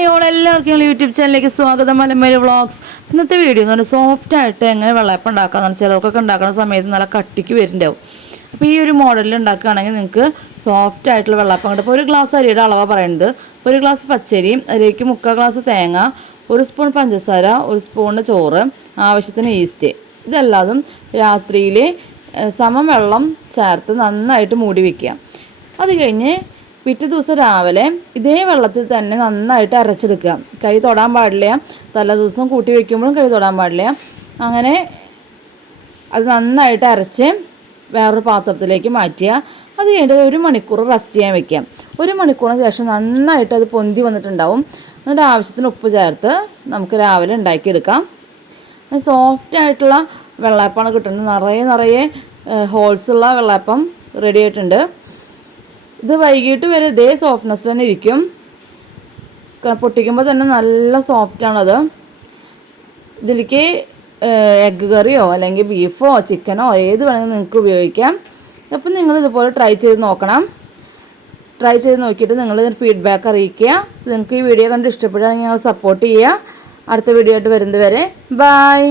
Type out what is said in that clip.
എല്ലാവർക്കും യൂട്യൂബ് ചാനലിലേക്ക് സ്വാഗതം. മലമേര് വ്ളോഗ്സ്. ഇന്നത്തെ വീഡിയോ എന്ന് പറഞ്ഞാൽ സോഫ്റ്റ് ആയിട്ട് എങ്ങനെ വെള്ളയപ്പം ഉണ്ടാക്കാന്ന് പറഞ്ഞാൽ ചിലർക്കൊക്കെ ഉണ്ടാക്കുന്ന സമയത്ത് നല്ല കട്ടിക്ക് വരുന്നുണ്ടാവും. അപ്പോൾ ഈ ഒരു മോഡലിൽ ഉണ്ടാക്കുകയാണെങ്കിൽ നിങ്ങൾക്ക് സോഫ്റ്റ് ആയിട്ടുള്ള വെള്ളപ്പം കിട്ടും. അപ്പോൾ ഒരു ഗ്ലാസ് അരിയുടെ അളവാണ് പറയുന്നത്. ഒരു ഗ്ലാസ് പച്ചരി അതിലേക്ക് മുക്കാൽ ഗ്ലാസ് തേങ്ങ ഒരു സ്പൂൺ പഞ്ചസാര ഒരു സ്പൂണ് ചോറ് ആവശ്യത്തിന് ഈസ്റ്റ് ഇതെല്ലാതും രാത്രിയിൽ സമം വെള്ളം ചേർത്ത് നന്നായിട്ട് മൂടി വയ്ക്കുക അത് കഴിഞ്ഞ് പിറ്റേ ദിവസം രാവിലെ ഇതേ വെള്ളത്തിൽ തന്നെ നന്നായിട്ട് അരച്ചെടുക്കുക. കൈ തൊടാൻ പാടില്ല. തല ദിവസം കൂട്ടി വയ്ക്കുമ്പോഴും കൈ തൊടാൻ പാടില്ല. അങ്ങനെ അത് നന്നായിട്ട് അരച്ച് വേറൊരു പാത്രത്തിലേക്ക് മാറ്റുക. അത് കഴിഞ്ഞിട്ട് ഒരു മണിക്കൂർ റെസ്റ്റ് ചെയ്യാൻ വെക്കാം ഒരു മണിക്കൂറിന് ശേഷം നന്നായിട്ട് അത് പൊന്തി വന്നിട്ടുണ്ടാവും. എന്നിട്ട് ആവശ്യത്തിന് ഉപ്പ് ചേർത്ത് നമുക്ക് രാവിലെ ഉണ്ടാക്കിയെടുക്കാം. സോഫ്റ്റ് ആയിട്ടുള്ള വെള്ളയപ്പമാണ് കിട്ടുന്നത്. നിറയെ നിറയെ ഹോൾസുള്ള വെള്ളയപ്പം റെഡി ആയിട്ടുണ്ട്. ഇത് വൈകിട്ട് വരെ ഇതേ സോഫ്റ്റ്നെസ് തന്നെ ഇരിക്കും. പൊട്ടിക്കുമ്പോൾ തന്നെ നല്ല സോഫ്റ്റാണത് ഇതിലേക്ക് എഗ്ഗ് കറിയോ അല്ലെങ്കിൽ ബീഫോ ചിക്കനോ ഏത് വേണമെങ്കിലും നിങ്ങൾക്ക് ഉപയോഗിക്കാം. അപ്പം നിങ്ങൾ ഇതുപോലെ ട്രൈ ചെയ്ത് നോക്കണം. ട്രൈ ചെയ്ത് നോക്കിയിട്ട് നിങ്ങൾ ഫീഡ്ബാക്ക് അറിയിക്കുക. നിങ്ങൾക്ക് ഈ വീഡിയോ കണ്ട് ഇഷ്ടപ്പെടുകയാണെങ്കിൽ ഞങ്ങൾ സപ്പോർട്ട് ചെയ്യുക. അടുത്ത വീഡിയോ ആയിട്ട് വരുന്നത് വരെ. ബൈ